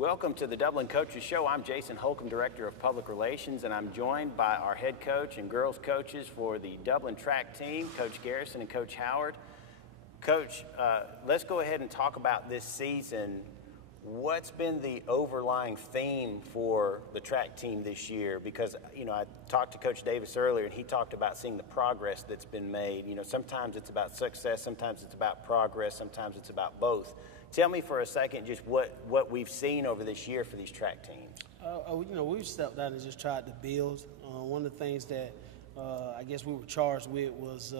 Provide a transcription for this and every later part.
Welcome to the Dublin Coaches Show. I'm Jason Holcomb, Director of Public Relations, and I'm joined by our head coach and girls coaches for the Dublin track team, Coach Garrison and Coach Howard. Coach, let's go ahead and talk about this season. What's been the overlying theme for the track team this year? Because, I talked to Coach Davis earlier, and he talked about seeing the progress that's been made. Sometimes it's about success, sometimes it's about progress, sometimes it's about both. Tell me for a second just what we've seen over this year for these track teams. We've stepped out and just tried to build. One of the things that I guess we were charged with was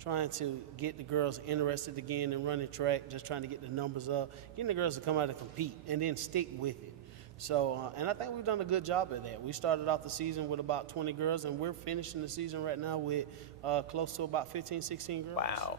trying to get the girls interested again in running track, just trying to get the numbers up, getting the girls to come out and compete, and then stick with it. So, and I think we've done a good job of that. We started off the season with about 20 girls, and we're finishing the season right now with close to about 15, 16 girls. Wow.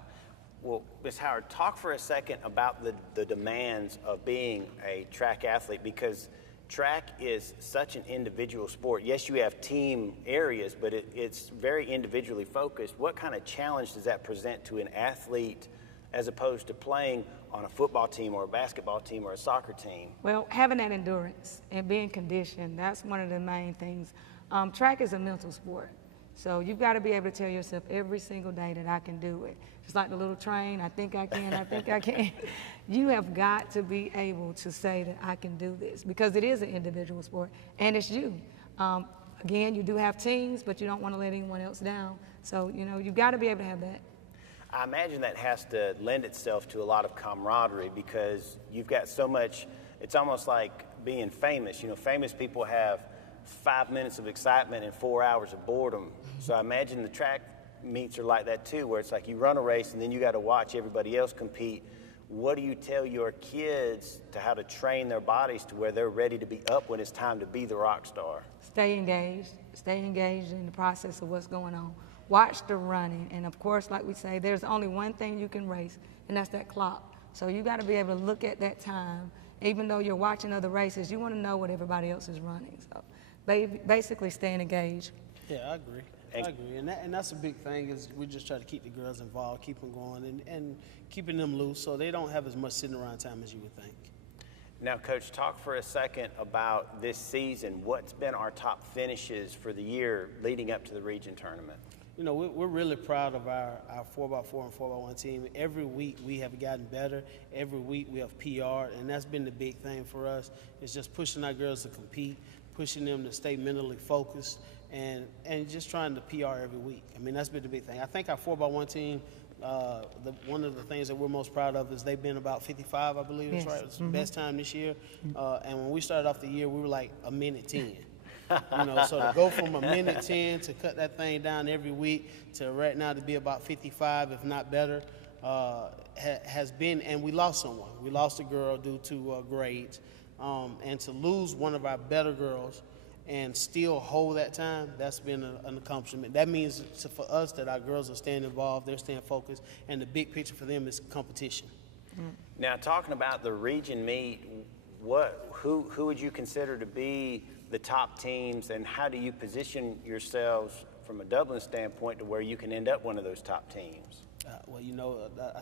Well, Ms. Howard, talk for a second about the demands of being a track athlete, because track is such an individual sport. Yes, you have team areas, but it's very individually focused. What kind of challenge does that present to an athlete as opposed to playing on a football team or a basketball team or a soccer team? Well, having that endurance and being conditioned, that's one of the main things. Track is a mental sport. So you've got to be able to tell yourself every single day that I can do it. Just like the little train, I think I can, I think I can. You have got to be able to say that I can do this, because it is an individual sport, and it's you. Again, you do have teams, but you don't want to let anyone else down. So, you've got to be able to have that. I imagine that has to lend itself to a lot of camaraderie, because you've got so much. It's almost like being famous. Famous people have 5 minutes of excitement and 4 hours of boredom. So I imagine the track meets are like that too, where it's like you run a race and then you got to watch everybody else compete. What do you tell your kids to how to train their bodies to where they're ready to be up when it's time to be the rock star? Stay engaged in the process of what's going on. Watch the running, and of course, like we say, there's only one thing you can race, and that's that clock. So you got to be able to look at that time. Even though you're watching other races, you want to know what everybody else is running. So basically staying engaged. Yeah, I agree. And that's a big thing, is we just try to keep the girls involved, keep them going, and keeping them loose so they don't have as much sitting around time as you would think. Now, Coach, talk for a second about this season. What's been our top finishes for the year leading up to the region tournament? We're really proud of our 4x4 and 4x1 team. Every week we have gotten better. Every week we have PR, and that's been the big thing for us. It's just pushing our girls to compete, pushing them to stay mentally focused, and just trying to PR every week. I mean, that's been the big thing. I think our 4x1 team, one of the things that we're most proud of is they've been about 55, I believe. Yes. That's right. It's the best time this year. And when we started off the year, we were like a minute 10. So to go from a minute 10 to cut that thing down every week to right now to be about 55, if not better, has been, and we lost someone. We lost a girl due to grades. And to lose one of our better girls and still hold that time, that's been an accomplishment. That means for us that our girls are staying involved, they're staying focused, and the big picture for them is competition. Now, talking about the region meet, who would you consider to be the top teams, and how do you position yourselves from a Dublin standpoint to where you can end up one of those top teams? I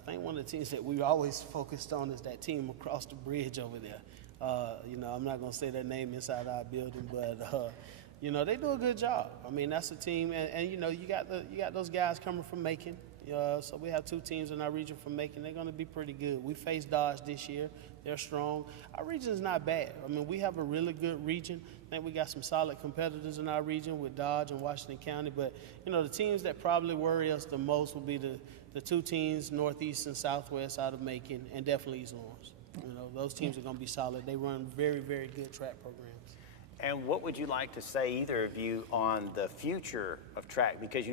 think one of the teams that we always focused on is that team across the bridge over there. I'm not going to say their name inside our building, but they do a good job. I mean, that's a team, and you got those guys coming from Macon. So we have two teams in our region from Macon. They're going to be pretty good. We faced Dodge this year. They're strong. Our region is not bad. I mean, we have a really good region. I think we got some solid competitors in our region with Dodge and Washington County. But, the teams that probably worry us the most will be the two teams, Northeast and Southwest out of Macon, and definitely East Lawrence. Those teams are going to be solid. They run very, very good track programs. And what would you like to say, either of you, on the future of track? Because,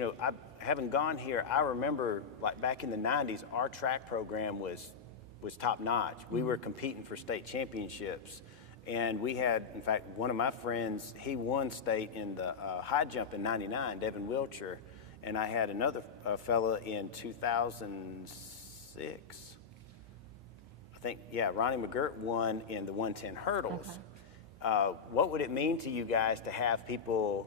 having gone here, I remember, like back in the 90s, our track program was top-notch. We were competing for state championships. And we had, in fact, one of my friends, he won state in the high jump in '99, Devin Wiltshire. And I had another fella in 2006. I think, Ronnie McGirt won in the 110 hurdles. Okay. What would it mean to you guys to have people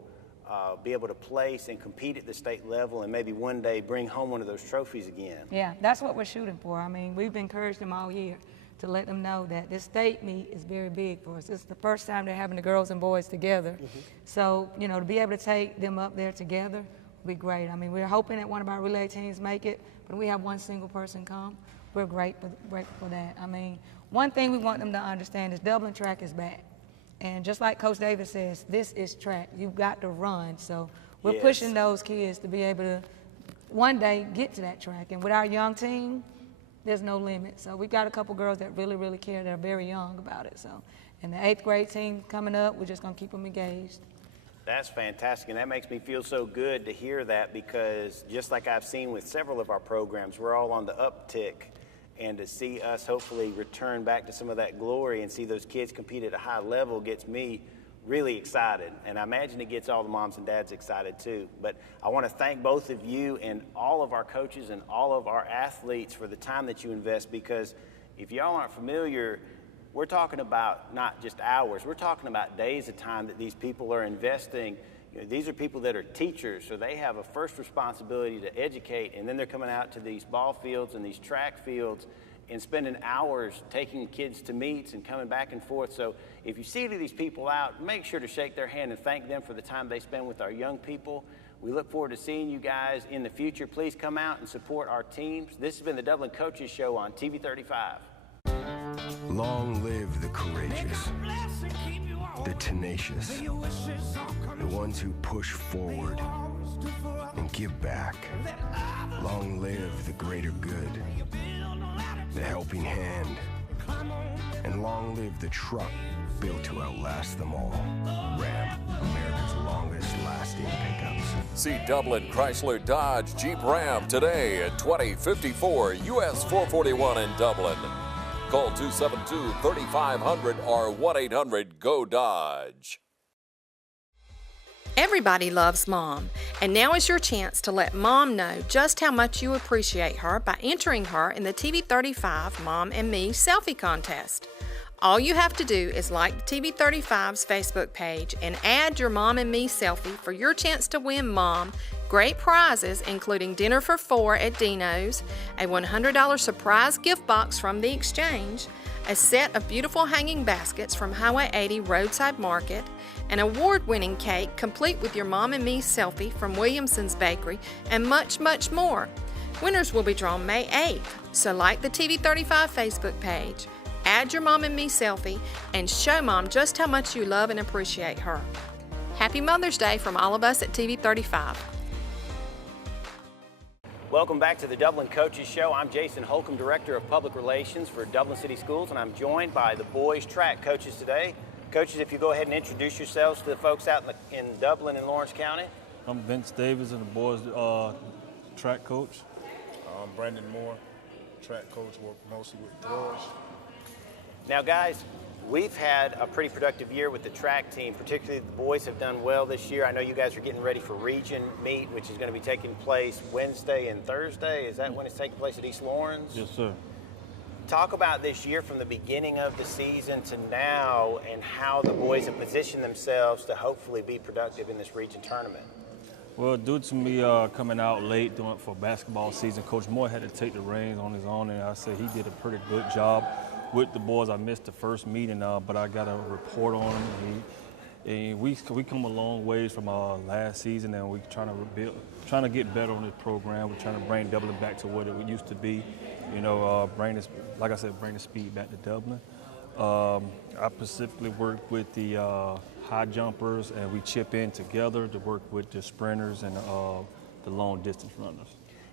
be able to place and compete at the state level and maybe one day bring home one of those trophies again? Yeah, that's what we're shooting for. I mean, we've encouraged them all year to let them know that this state meet is very big for us. It's the first time they're having the girls and boys together. So, you know, to be able to take them up there together would be great. I mean, we're hoping that one of our relay teams make it, but we have one single person come. We're grateful for that. I mean, one thing we want them to understand is Dublin track is back. And just like Coach Davis says, this is track. You've got to run. So we're pushing those kids to be able to one day get to that track. And with our young team, there's no limit. So we've got a couple girls that really, really care. They're very young about it. So, and the 8th grade team coming up, we're just going to keep them engaged. That's fantastic, and that makes me feel so good to hear that, because just like I've seen with several of our programs, we're all on the uptick, and to see us hopefully return back to some of that glory and see those kids compete at a high level gets me really excited, and I imagine it gets all the moms and dads excited too. But I want to thank both of you and all of our coaches and all of our athletes for the time that you invest, because if y'all aren't familiar, we're talking about not just hours, we're talking about days of time that these people are investing. You know, these are people that are teachers, so they have a first responsibility to educate, and then they're coming out to these ball fields and these track fields and spending hours taking kids to meets and coming back and forth. So if you see these people out, make sure to shake their hand and thank them for the time they spend with our young people. We look forward to seeing you guys in the future. Please come out and support our teams. This has been the Dublin Coaches Show on TV 35. Long live the courageous, the tenacious, the ones who push forward and give back. Long live the greater good, the helping hand, and long live the truck built to outlast them all. Ram, America's longest lasting pickups. See Dublin Chrysler Dodge Jeep Ram today at 2054 US 441 in Dublin. Call 272-3500 or 1-800-GO-DODGE. Everybody loves Mom, and now is your chance to let Mom know just how much you appreciate her by entering her in the TV35 Mom and Me Selfie Contest. All you have to do is like the TV35's Facebook page and add your Mom and Me selfie for your chance to win Mom great prizes, including dinner for 4 at Dino's, a $100 surprise gift box from The Exchange, a set of beautiful hanging baskets from Highway 80 Roadside Market, an award-winning cake complete with your Mom and Me selfie from Williamson's Bakery, and much, much more. Winners will be drawn May 8th, so like the TV35 Facebook page, add your Mom and Me selfie, and show Mom just how much you love and appreciate her. Happy Mother's Day from all of us at TV35. Welcome back to the Dublin Coaches Show. I'm Jason Holcomb, Director of Public Relations for Dublin City Schools, and I'm joined by the boys track coaches today. Coaches, if you go ahead and introduce yourselves to the folks out in Dublin and Lawrence County. I'm Vince Davis, and the boys track coach. I'm Brandon Moore, track coach, work mostly with throwers. Now, guys, we've had a pretty productive year with the track team, particularly the boys have done well this year. I know you guys are getting ready for region meet, which is going to be taking place Wednesday and Thursday. Is that when it's taking place at East Lawrence? Yes, sir. Talk about this year from the beginning of the season to now and how the boys have positioned themselves to hopefully be productive in this region tournament. Well, due to me coming out late for basketball season, Coach Moore had to take the reins on his own, and I said he did a pretty good job with the boys. I missed the first meeting, but I got a report on him. And we come a long ways from last season, and we're trying to get better on this program. We're trying to bring Dublin back to what it used to be. You know, bring the speed back to Dublin. I specifically work with the high jumpers, and we chip in together to work with the sprinters and the long distance runners.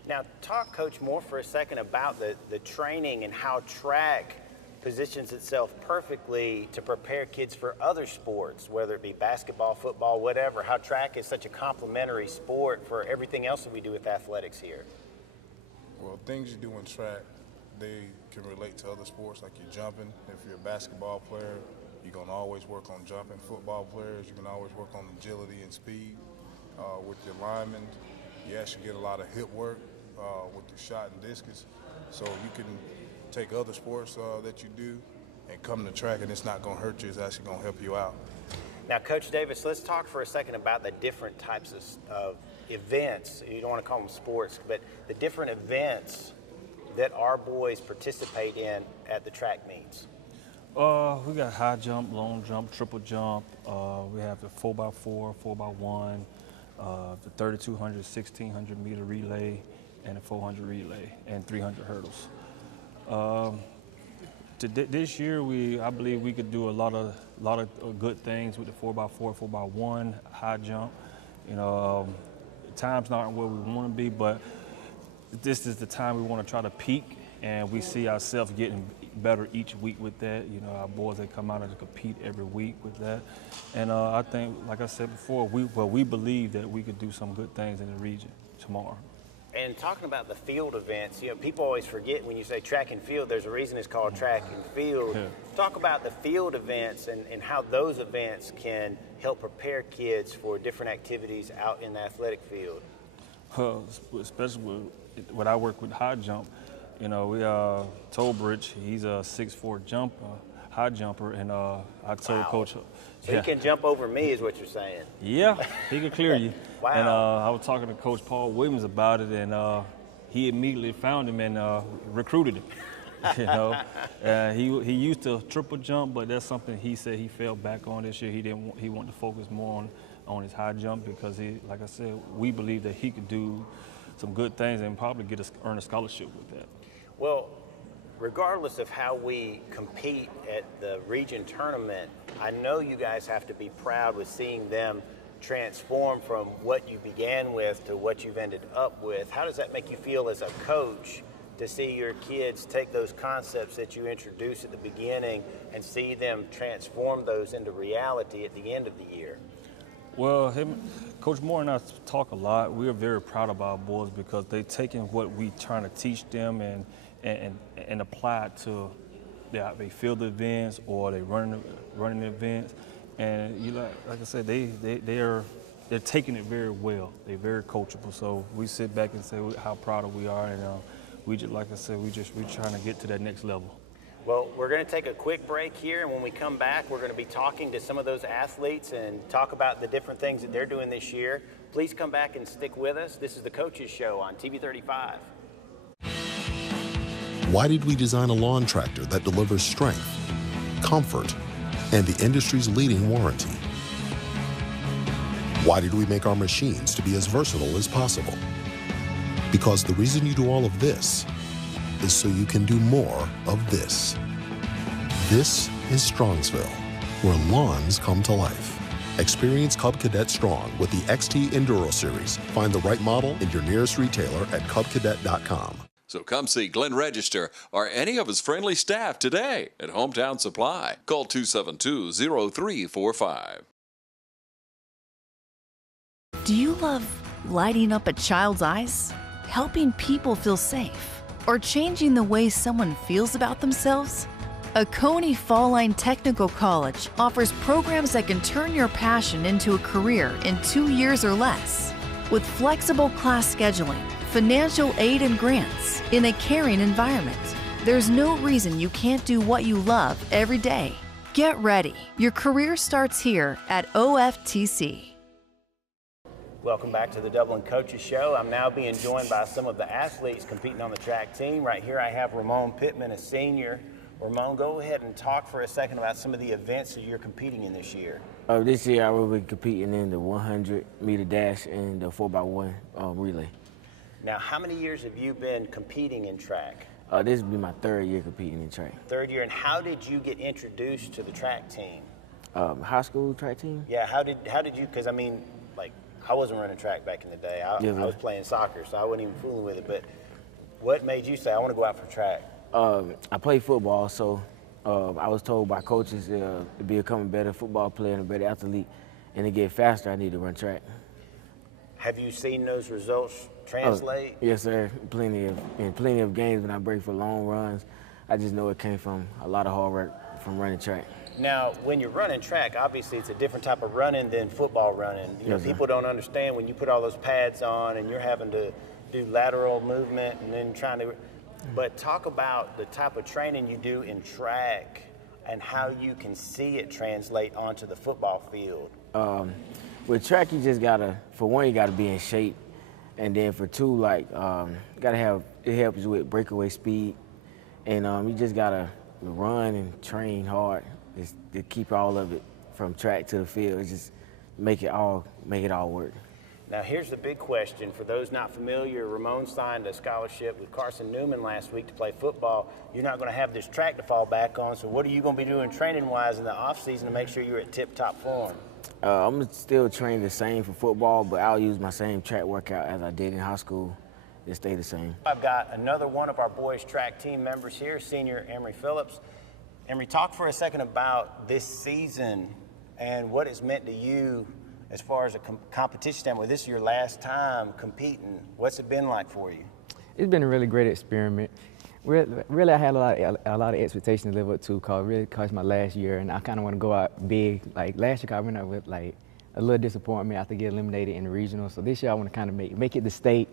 Now, talk, Coach Moore, for a second about the training and how track positions itself perfectly to prepare kids for other sports, whether it be basketball, football, whatever, how track is such a complementary sport for everything else that we do with athletics here. Well, things you do in track, they can relate to other sports, like you're jumping. If you're a basketball player, you're going to always work on jumping. Football players, you can always work on agility and speed. With your linemen, you actually get a lot of hip work with your shot and discus. So you can take other sports that you do and come to track, and it's not going to hurt you. It's actually going to help you out. Now, Coach Davis, let's talk for a second about the different types of events. You don't want to call them sports, but the different events that our boys participate in at the track meets? We got high jump, long jump, triple jump. We have the 4x4, 4x1, the 3,200, 1,600 meter relay, and a 400 relay, and 300 hurdles. This year, I believe we could do a lot of good things with the 4x4, 4x1, high jump. You know, times not where we want to be, but this is the time we want to try to peak, and we see ourselves getting better each week with that. You know, our boys, they come out and compete every week with that. And I think, like I said before, we believe that we could do some good things in the region tomorrow. And talking about the field events, you know, people always forget when you say track and field, there's a reason it's called track and field. Yeah. Talk about the field events and how those events can help prepare kids for different activities out in the athletic field. Especially when I work with high jump, you know, we Tolbridge, he's a 6'4" jumper, high jumper, and I told Coach. So he can jump over me, is what you're saying. Yeah, he can clear you. Wow. And I was talking to Coach Paul Williams about it, and he immediately found him and recruited him. You know, he used to triple jump, but that's something he said he fell back on this year. He wanted to focus more on his high jump because like I said, we believe that he could do some good things and probably earn a scholarship with that. Well, regardless of how we compete at the region tournament, I know you guys have to be proud with seeing them transform from what you began with to what you've ended up with. How does that make you feel as a coach to see your kids take those concepts that you introduced at the beginning and see them transform those into reality at the end of the year? Well, Coach Moore and I talk a lot. We are very proud of our boys because they've taken what we trying to teach them and apply it to they field events or they running events. And you like I said, they're taking it very well. They're very coachable. So we sit back and say how proud of we are, and we just, like I said, we're trying to get to that next level. Well, we're going to take a quick break here, and when we come back, we're going to be talking to some of those athletes and talk about the different things that they're doing this year. Please come back and stick with us. This is the Coaches Show on TV 35. Why did we design a lawn tractor that delivers strength, comfort, and the industry's leading warranty? Why did we make our machines to be as versatile as possible? Because the reason you do all of this is so you can do more of this. This is Strongsville, where lawns come to life. Experience Cub Cadet Strong with the XT Enduro Series. Find the right model in your nearest retailer at cubcadet.com. So come see Glenn Register or any of his friendly staff today at Hometown Supply. Call 272-0345. Do you love lighting up a child's eyes? Helping people feel safe? Or changing the way someone feels about themselves? Oconee Fall Line Technical College offers programs that can turn your passion into a career in 2 years or less. With flexible class scheduling, financial aid and grants, in a caring environment, there's no reason you can't do what you love every day. Get ready. Your career starts here at OFTC. Welcome back to the Dublin Coaches Show. I'm now being joined by some of the athletes competing on the track team. Right here I have Ramon Pittman, a senior. Ramon, go ahead and talk for a second about some of the events that you're competing in this year. This year I will be competing in the 100-meter dash and the 4x1 relay. Now, how many years have you been competing in track? This will be my third year competing in track. Third year, and how did you get introduced to the track team? High school track team? Yeah, how did you, because I mean, like, I wasn't running track back in the day. I was playing soccer, so I wasn't even fooling with it. But what made you say, I want to go out for track? I played football, so I was told by coaches to become a better football player and a better athlete, and to get faster, I need to run track. Have you seen those results translate? Yes, sir. Plenty of games when I break for long runs. I just know it came from a lot of hard work from running track. Now, when you're running track, obviously it's a different type of running than football running. You know, people don't understand when you put all those pads on and you're having to do lateral movement and then trying to. But talk about the type of training you do in track and how you can see it translate onto the football field. With track, you just gotta, for one, you gotta be in shape. And then for 2, like, gotta have, it helps you with breakaway speed. And you just gotta run and train hard just to keep all of it from track to the field. It's just make it all work. Now, here's the big question. For those not familiar, Ramon signed a scholarship with Carson Newman last week to play football. You're not going to have this track to fall back on, so what are you going to be doing training-wise in the offseason to make sure you're at tip-top form? I'm going to still train the same for football, but I'll use my same track workout as I did in high school. It stay the same. I've got another one of our boys' track team members here, senior Emery Phillips. Emery, talk for a second about this season and what it's meant to you as far as a competition standpoint. This is your last time competing. What's it been like for you? It's been a really great experiment. Really, I had a lot of expectations to live up to, because it's my last year, and I kind of want to go out big. Like last year, I went out with like a little disappointment after getting eliminated in the regional. So this year, I want to kind of make it the state,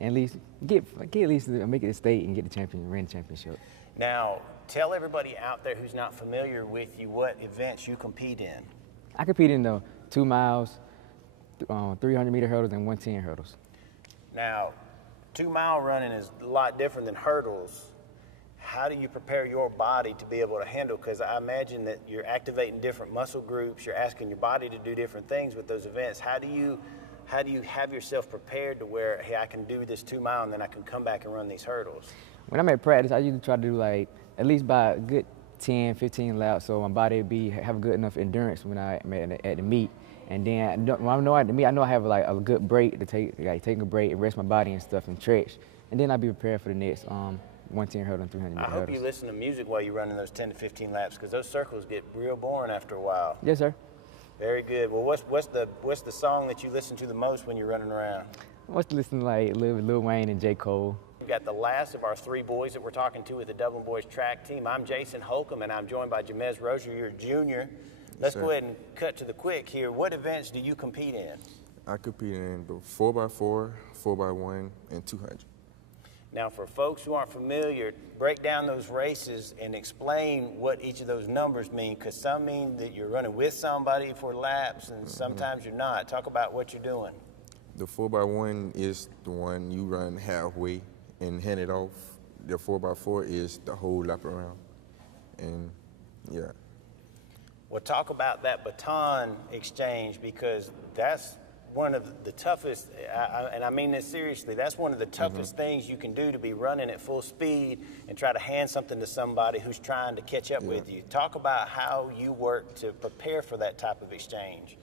and at least make it the state and get the win the championship. Now, tell everybody out there who's not familiar with you what events you compete in. I compete in the 2 miles, 300-meter hurdles, and 110 hurdles. Now, 2-mile running is a lot different than hurdles. How do you prepare your body to be able to handle? Because I imagine that you're activating different muscle groups. You're asking your body to do different things with those events. How do you have yourself prepared to where, hey, I can do this 2-mile and then I can come back and run these hurdles? When I'm at practice, I usually try to do like at least by a good 10, 15 laps, so my body have good enough endurance when I'm at the meet. And then when I'm at the meet, I know I have like a good break to take a break and rest my body and stuff and stretch. And then I'll be prepared for the next 110 hurdle and 300 meter hurdles. I hope you listen to music while you're running those 10 to 15 laps, because those circles get real boring after a while. Yes, sir. Very good. Well, what's the song that you listen to the most when you're running around? I must listen to like Lil Wayne and J. Cole. We've got the last of our 3 boys that we're talking to with the Dublin Boys track team. I'm Jason Holcomb, and I'm joined by Jamez Rozier. You're a junior. Let's go ahead and cut to the quick here. What events do you compete in? I compete in the 4x4, 4x1, and 200. Now, for folks who aren't familiar, break down those races and explain what each of those numbers mean, because some mean that you're running with somebody for laps, and sometimes you're not. Talk about what you're doing. The 4x1 is the one you run halfway and hand it off. The 4x4 is the whole lap around. And yeah. Well, talk about that baton exchange, because that's one of the toughest, and I mean this seriously, that's one of the toughest things you can do, to be running at full speed and try to hand something to somebody who's trying to catch up with you. Talk about how you work to prepare for that type of exchange.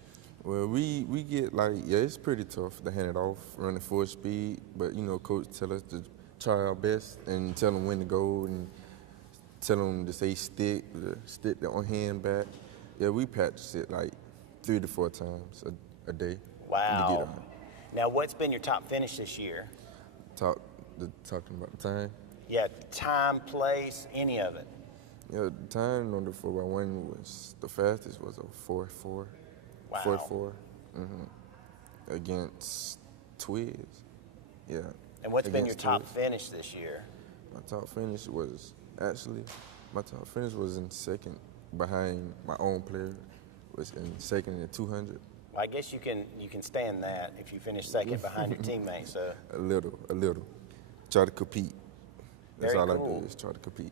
Well, we get like, it's pretty tough to hand it off, running full speed, but you know, coach tell us to try our best and tell them when to go and tell them to say stick the hand back. Yeah, we practice it like 3 to 4 times a day. Wow. Now, what's been your top finish this year? Talking about the time? Yeah, time, place, any of it. Yeah, the time on the 4x1 was, the fastest was a 4.4. Wow. 4.4. Against Twiz. Yeah. And what's been your top finish this year? My top finish was in second, behind my own player. Was in second in the 200. Well, I guess you can stand that if you finish second behind your teammates. So. A little. Try to compete. That's all cool. I do, is try to compete.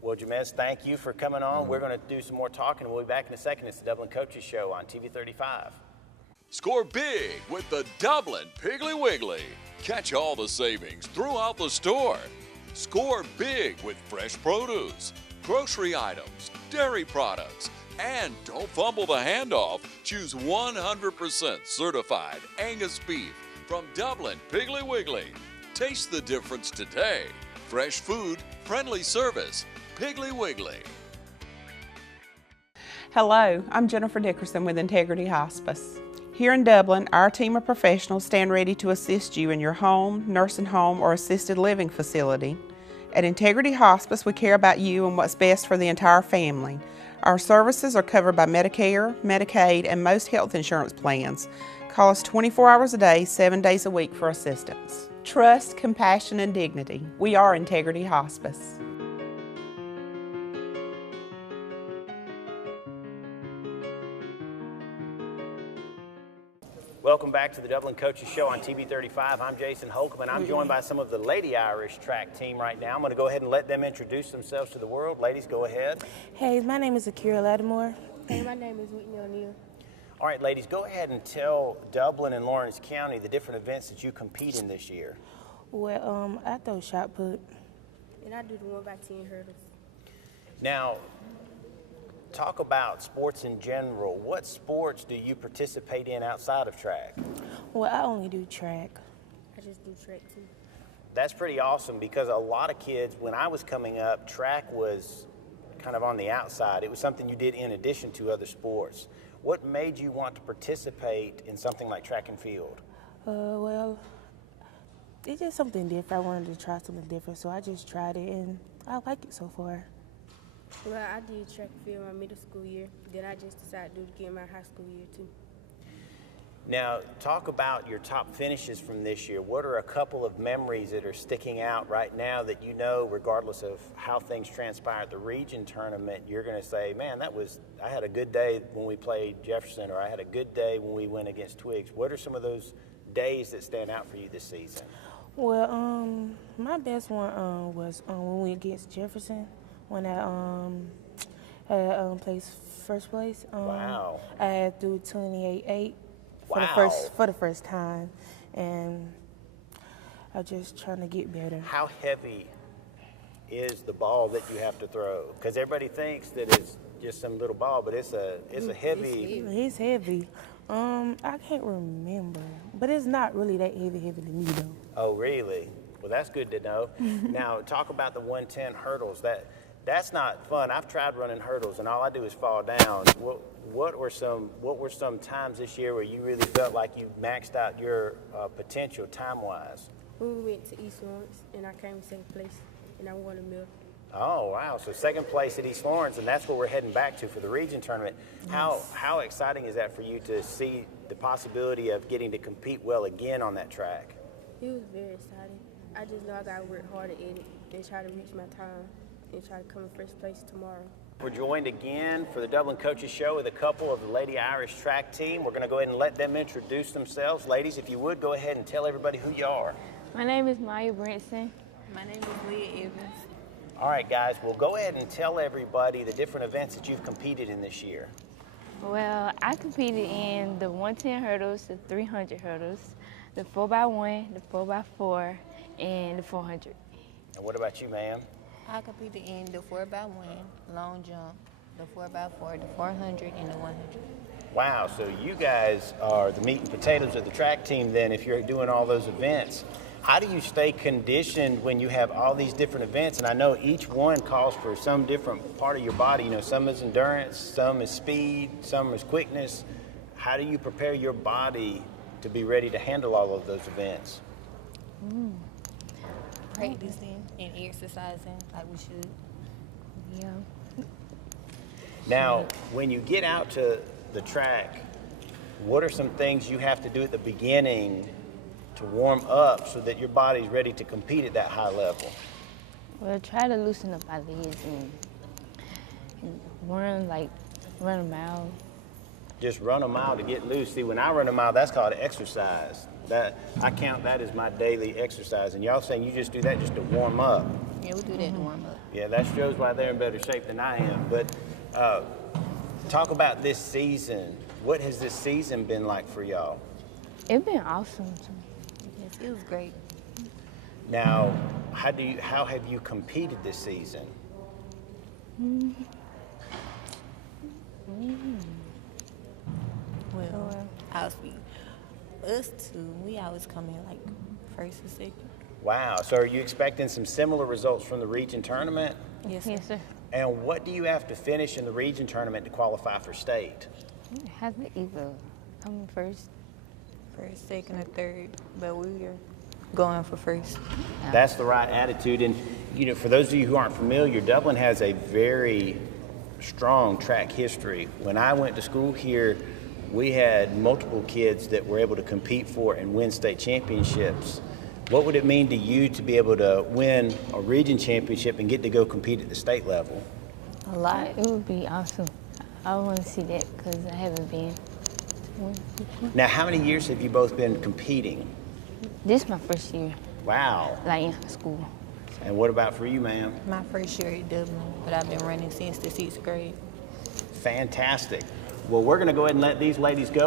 Well, Jamez, thank you for coming on. We're going to do some more talking. We'll be back in a second. It's the Dublin Coaches Show on TV 35. Score big with the Dublin Piggly Wiggly. Catch all the savings throughout the store. Score big with fresh produce, grocery items, dairy products, and don't fumble the handoff. Choose 100% certified Angus beef from Dublin Piggly Wiggly. Taste the difference today. Fresh food, friendly service. Piggly Wiggly. Hello, I'm Jennifer Dickerson with Integrity Hospice. Here in Dublin, our team of professionals stand ready to assist you in your home, nursing home, or assisted living facility. At Integrity Hospice, we care about you and what's best for the entire family. Our services are covered by Medicare, Medicaid, and most health insurance plans. Call us 24 hours a day, 7 days a week for assistance. Trust, compassion, and dignity. We are Integrity Hospice. Welcome back to the Dublin Coaches Show on TV 35. I'm Jason Holcomb, and I'm joined by some of the Lady Irish track team right now. I'm going to go ahead and let them introduce themselves to the world. Ladies, go ahead. Hey, my name is Akira Lattimore. Hey, my name is Whitney O'Neill. All right, ladies, go ahead and tell Dublin and Lawrence County the different events that you compete in this year. Well, I throw shot put. And I do the 1x10 hurdles. Now, talk about sports in general. What sports do you participate in outside of track? Well, I only do track. I just do track too. That's pretty awesome because a lot of kids, when I was coming up, track was kind of on the outside. It was something you did in addition to other sports. What made you want to participate in something like track and field? Well, it's just something different. I wanted to try something different, so I just tried it, and I like it so far. Well, I did track and field my middle school year. Then I just decided to do it again my high school year too. Now, talk about your top finishes from this year. What are a couple of memories that are sticking out right now that you know, regardless of how things transpire at the region tournament, you're going to say, man, I had a good day when we played Jefferson, or I had a good day when we went against Twiggs. What are some of those days that stand out for you this season? Well, my best one was when we against Jefferson, when I placed first place. Wow. I had threw 28.8. Wow. For the first time, and I'm just trying to get better. How heavy is the ball that you have to throw? Because everybody thinks that it's just some little ball, but it's a heavy. It's heavy. I can't remember, but it's not really that heavy to me though. Oh, really? Well, that's good to know. Now, talk about the 110 hurdles. That's not fun. I've tried running hurdles, and all I do is fall down. What were some times this year where you really felt like you maxed out your potential time-wise? When we went to East Lawrence, and I came in second place, and I won a medal. Oh, wow. So second place at East Lawrence, and that's what we're heading back to for the region tournament. Yes. How exciting is that for you to see the possibility of getting to compete well again on that track? It was very exciting. I just know I got to work harder at it and try to reach my time and try to come in first place tomorrow. We're joined again for the Dublin Coaches Show with a couple of the Lady Irish track team. We're going to go ahead and let them introduce themselves. Ladies, if you would, go ahead and tell everybody who you are. My name is Maya Brinson. My name is Leah Evans. All right, guys, well, go ahead and tell everybody the different events that you've competed in this year. Well, I competed in the 110 hurdles, the 300 hurdles, the 4x1, the 4x4, and the 400. And what about you, ma'am? I competed in the 4x1, long jump, the 4x4, the 400, and the 100. Wow, so you guys are the meat and potatoes of the track team then if you're doing all those events. How do you stay conditioned when you have all these different events? And I know each one calls for some different part of your body. You know, some is endurance, some is speed, some is quickness. How do you prepare your body to be ready to handle all of those events? Practicing and exercising like we should. Yeah. Now, when you get out to the track, what are some things you have to do at the beginning to warm up so that your body's ready to compete at that high level? Well, try to loosen up my legs and run a mile. Just run a mile to get loose. See, when I run a mile, that's called exercise. I count that as my daily exercise. And y'all saying you just do that just to warm up. Yeah, we do that to warm up. Yeah, that shows why they're in better shape than I am. But talk about this season. What has this season been like for y'all? It's been awesome. Yes, it was great. Now, how have you competed this season? Well, I'll speak. Us two, we always come in like first or second. Wow, so are you expecting some similar results from the region tournament? Yes, sir. Yes, sir. And what do you have to finish in the region tournament to qualify for state? It has to either come first. First, second, or third, but we are going for first. That's the right attitude. And, you know, for those of you who aren't familiar, Dublin has a very strong track history. When I went to school here, we had multiple kids that were able to compete for and win state championships. What would it mean to you to be able to win a region championship and get to go compete at the state level? A lot. It would be awesome. I want to see that because I haven't been to Now, how many years have you both been competing? This is my first year, Wow. like in high school. And what about for you, ma'am? My first year at Dublin, but I've been running since the 6th grade. Fantastic. Well, we're going to go ahead and let these ladies go.